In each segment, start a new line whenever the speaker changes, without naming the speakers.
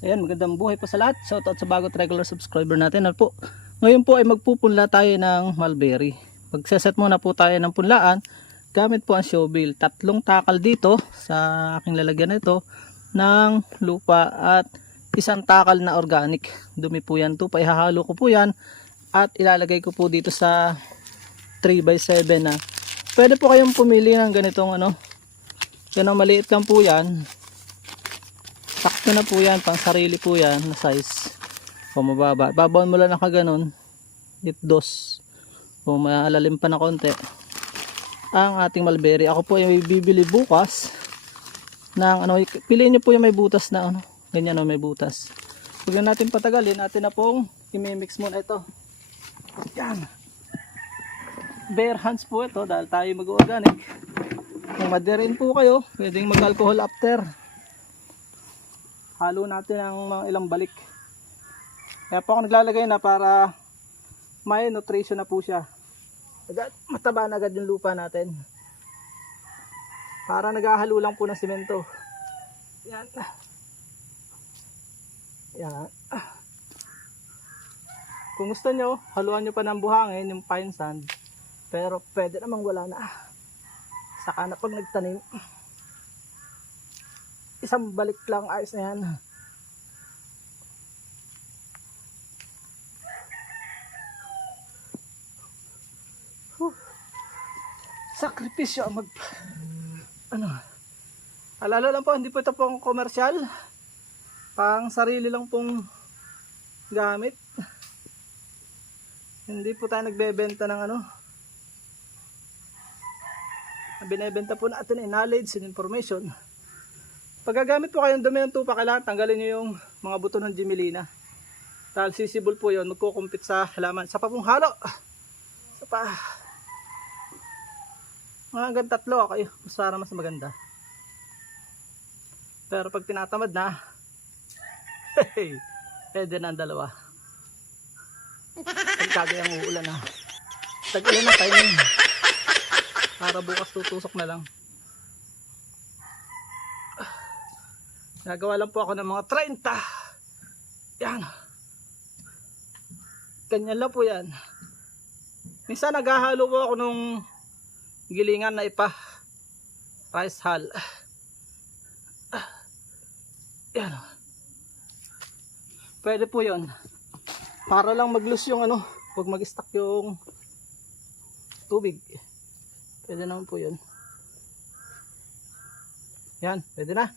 So ayan, magandang buhay po sa lahat. Shoutout sa bagot regular subscriber natin. Ano po? Ngayon po ay magpupunla tayo ng mulberry. Magseset muna po tayo ng punlaan gamit po ang shovel. Tatlong takal dito sa aking lalagyan na ito ng lupa at isang takal na organic. Dumi po yan to. Paihahalo ko po yan at ilalagay ko po dito sa 3x7 na. Pwede po kayong pumili ng ganitong ano. Yan ang maliit lang po yan. Sakto na po yan. Pang sarili po yan na size. O mababa. Babawan mo lang na kaganon. It dos. O maalalim pa na konti. Ang ating mulberry. Ako po ay bibili bukas ng ano. Piliin nyo po yung may butas na ano. Ganyan o may butas. Huwag na natin patagalin. Natin na pong imimix muna ito. Yan. Bare hands po ito dahil tayo mag-organic. Kung madirin po kayo, pwedeng mag-alcohol after. Halo natin ang mga ilang balik. Kaya po ako naglalagay na para may nutrition na po siya. Agad, mataba na agad yung lupa natin. Para naghahalo lang po ng simento. Yan. Yan. Kung gusto nyo, haluan nyo pa ng buhangin, yung pine sand. Pero pwede namang wala na. Saka na pag nagtanim. Isang balik lang ayos na yan. Huh. Sakripisyo mag... Ano? Alala lang po, hindi po ito pong komersyal. Pang sarili lang pong gamit. Hindi po tayo nagbebenta ng ano. Ang binebenta po natin ay knowledge and information. Paggagamit po kayong dumi ng tupa, kailangan tanggalin nyo yung mga buto ng Jimelina. Dahil sisibol po yun, magkukumpit sa halaman. Sa pa halo. Sa pa. Mga hanggang tatlo, kayo. Mas para mas maganda. Pero pag tinatamad na, hey, pwede na ang dalawa. Pagkagay ang uulan na. Tag-ulan na tayo. Para bukas tutusok na lang. Nagawa lang po ako ng mga 30. Yan. Ganyan lang po yan. Minsan naghahalo po ako nung gilingan na ipa. Rice hull. Yan. Pwede po yon Para lang mag-loose yung ano. Huwag mag-stack yung tubig. Pwede naman po yun. Yan. Pwede na.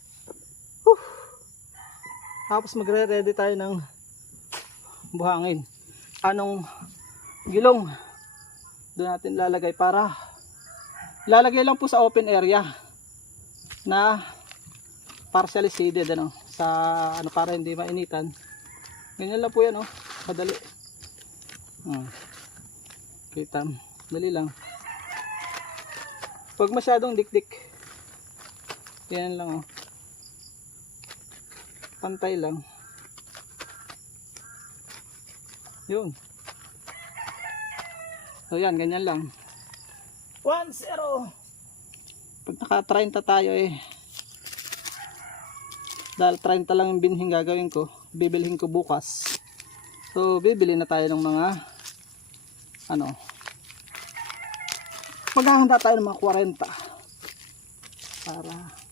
Tapos magre-ready tayo ng buhangin. Anong gilong doon natin lalagay para lalagay lang po sa open area na partially shaded ano sa ano para hindi mainitan. Ganyan lang po yan oh. Madali. Hmm. Kita. Dali lang. Huwag masyadong dikdik. Yan lang oh pantay lang. Yun. So yan ganyan lang. 1-0 pag naka 30 tayo eh. Dahil 30 lang yung binhing gagawin ko bibilhin ko bukas. So bibili na tayo ng mga ano maghahanda tayo ng mga 40 para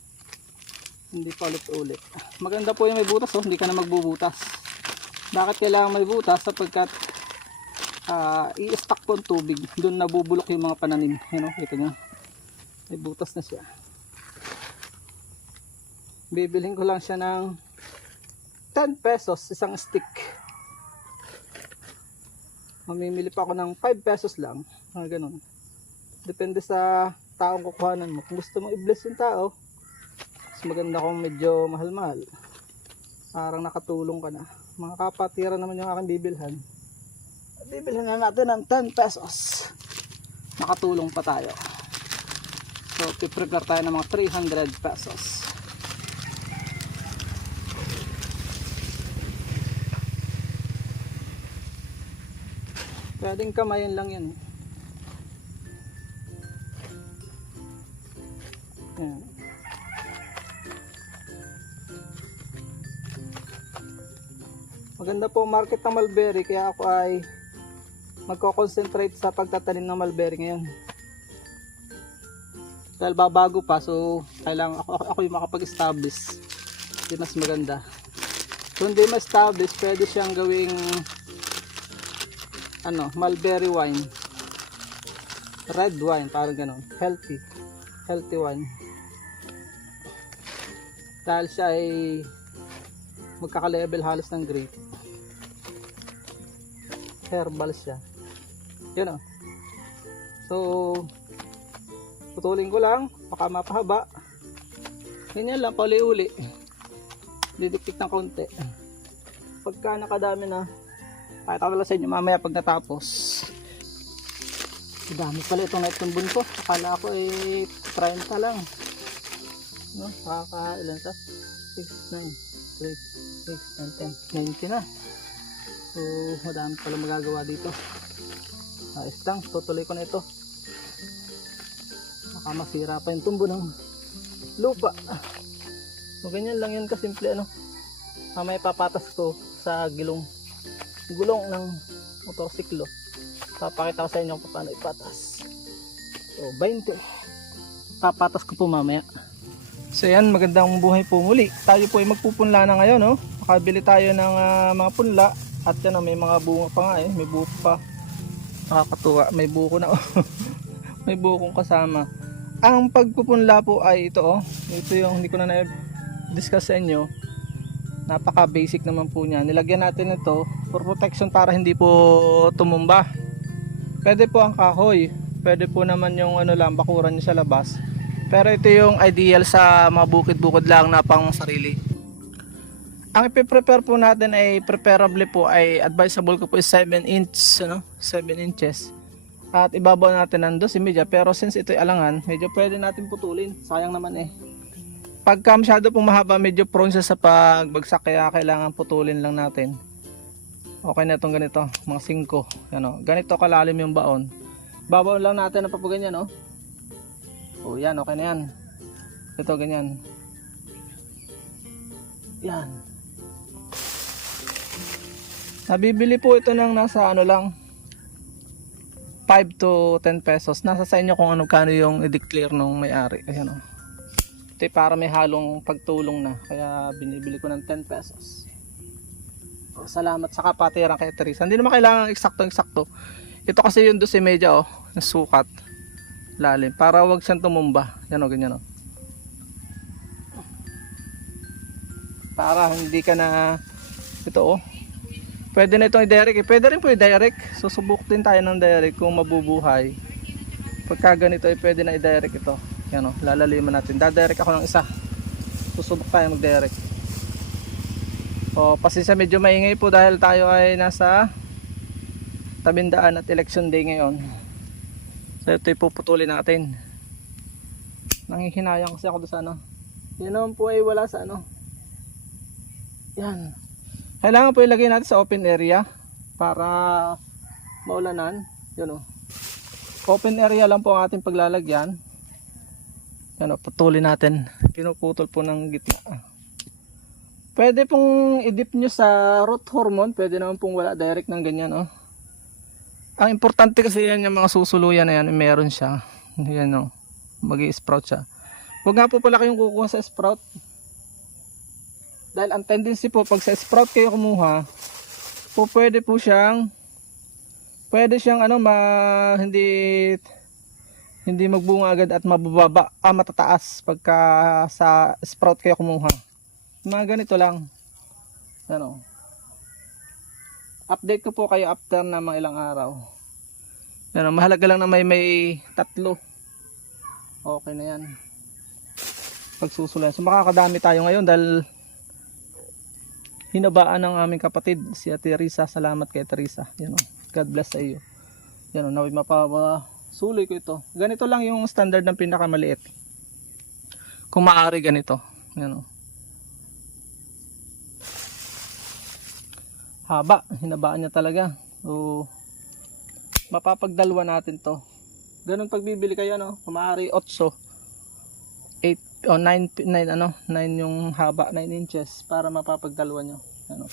hindi pa ulit-ulit. Maganda po yung may butas, oh. hindi ka na magbubutas. Bakit kailangan may butas? Sapagkat uh, i-stack po ang tubig. Doon nabubulok yung mga pananim. Yan, oh, kita nyo. May butas na siya. Bibilhin ko lang siya ng 10 pesos isang stick. Mamimili pa ako ng 5 pesos lang. Mga ganun. Depende sa taong kukuhanan mo. Kung gusto mo i-bless yung tao, maganda kung medyo mahal-mahal. Parang nakatulong ka na. Mga kapatira naman yung aking bibilhan. Bibilhan na natin ng 10 pesos. Nakatulong pa tayo. So piprepare tayo ng mga 300 pesos. Pwedeng kamayin lang yan yan Maganda po market ng mulberry kaya ako ay magko-concentrate sa pagtatanim ng mulberry ngayon. Dahil babago pa so kailangan ako, ako, ako yung makapag-establish. Hindi mas maganda. Kung hindi ma-establish, pwede siyang gawing ano, mulberry wine. Red wine, parang ganun. Healthy. Healthy wine. Dahil siya ay magkaka-level halos ng grape. Herbal siya. Yun o. So, putulin ko lang. Baka mapahaba. Ganyan lang, pauli-uli. Didiktik ng konti. Pagka nakadami na, pakita ko lang sa inyo mamaya pag natapos. Dami pala itong naitumbon ko. Akala ko eh 30 lang. No? Kaka ilan sa? 6, 9, 3, 6, 10, 10. 90 na. So, madami pala magagawa dito. Ayos lang, tutuloy ko na ito. Baka masira pa yung tumbo ng lupa. So, ganyan lang yun kasimple ano. Mamaya papatas ko sa gilong gulong ng motorsiklo. Papakita ko sa inyo kung paano ipatas. So, 20. Papatas ko po mamaya. So yan, magandang buhay po muli. Tayo po ay magpupunla na ngayon, no? Makabili tayo ng ah, mga punla. At yan, oh, may mga bunga pa nga eh. May buko pa. Nakakatuwa. May buko na, oh. may bukong kasama. Ang pagpupunla po ay ito, oh. Ito yung hindi ko na na-discuss sa inyo. Napaka basic naman po niya. Nilagyan natin ito for protection para hindi po tumumba. Pwede po ang kahoy. Pwede po naman yung ano lang, bakuran nyo sa labas. Pero ito yung ideal sa mga bukid-bukid lang na pang sarili. Ang ipiprepare po natin ay preferably po ay advisable ko po is 7 inch, ano? 7 inches. At ibabaw natin ng 12 media pero since ito ay alangan, medyo pwede natin putulin. Sayang naman eh. Pagka masyado pong mahaba, medyo prone sa pagbagsak kaya kailangan putulin lang natin. Okay na itong ganito, mga 5. Ano, ganito kalalim yung baon. Babaw lang natin na papaganyan, no? Oh, yan, okay na yan. Ito, ganyan. Yan. Nabibili po ito ng nasa ano lang, 5 to 10 pesos. Nasa sa inyo kung ano kano yung i-declare nung may-ari. Ayan o. Ito ay para may halong pagtulong na. Kaya binibili ko ng 10 pesos. Oh, salamat sa kapatiran kay Teresa. Hindi naman kailangan eksakto-eksakto. Ito kasi yung 12 media oh, na sukat lalim para wag siyang tumumba yan o ganyan o para hindi ka na ito o pwede na itong i-direct eh. pwede rin po i-direct susubok din tayo ng direct kung mabubuhay pagka ganito ay pwede na i-direct ito yan o lalaliman natin dadirect ako ng isa susubok tayo mag-direct o pasensya medyo maingay po dahil tayo ay nasa tabindaan at election day ngayon So ito ipuputulin natin. Nangihinayang kasi ako doon sa ano. Yan po ay wala sa ano. Yan. Kailangan po ilagay natin sa open area para maulanan. Yun o. Open area lang po ang ating paglalagyan. Yan o, putulin natin. Pinuputol po ng gitna. Pwede pong i-dip nyo sa root hormone. Pwede naman pong wala direct ng ganyan o. Ang importante kasi yan yung mga susuluyan na yan, meron siya. Yan o, mag sprout siya. Huwag nga po pala kayong kukuha sa sprout. Dahil ang tendency po, pag sa sprout kayo kumuha, po pwede po siyang, pwede siyang ano, ma, hindi, hindi magbunga agad at mabababa, ah, matataas pagka sa sprout kayo kumuha. Mga ganito lang. Ano, update ko po kayo after na mga ilang araw. Yan, mahalaga lang na may may tatlo. Okay na yan. Pagsusulan. So makakadami tayo ngayon dahil hinabaan ng aming kapatid si Ate Risa. Salamat kay Ate Risa. Yan o. God bless sa iyo. Yan o. Naway mapapasuloy ko ito. Ganito lang yung standard ng pinakamaliit. Kung maaari ganito. Yan o. haba hinabaan niya talaga so mapapagdalwa natin to ganun pagbibili kayo no kumari 8 8 o 9, 9 ano 9 yung haba 9 inches para mapapagdalwa nyo ano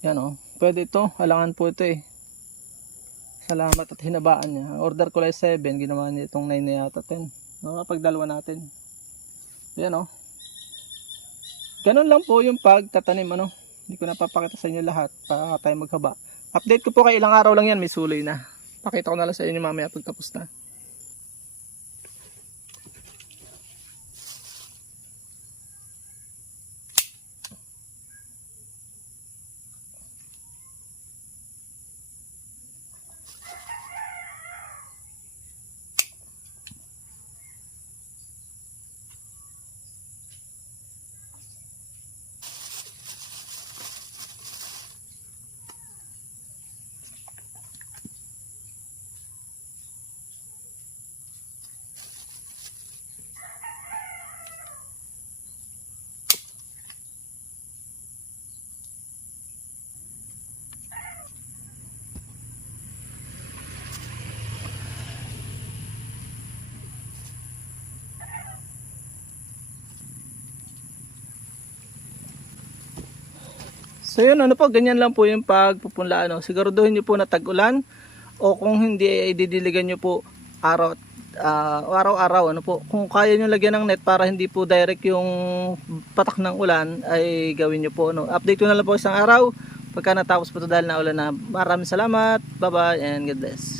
Yan o. Pwede ito. Halangan po ito eh. Salamat at hinabaan niya. Order ko lang 7. Ginawa niya itong 9 na yata 10. No, pag dalawa natin. Yan o. Ganun lang po yung pagtatanim ano. Hindi ko napapakita sa inyo lahat para tayo maghaba. Update ko po kay ilang araw lang yan. May suloy na. Pakita ko na lang sa inyo mamaya pag tapos na. So yun, ano po, ganyan lang po yung pagpupunlaan. No? Siguraduhin nyo po na tag-ulan o kung hindi, ay didiligan nyo po araw, ah, araw-araw. Ano po, kung kaya nyo lagyan ng net para hindi po direct yung patak ng ulan, ay gawin nyo po. No? Update ko na lang po isang araw pagka natapos po ito dahil na ulan na. Maraming salamat, bye-bye, and God bless.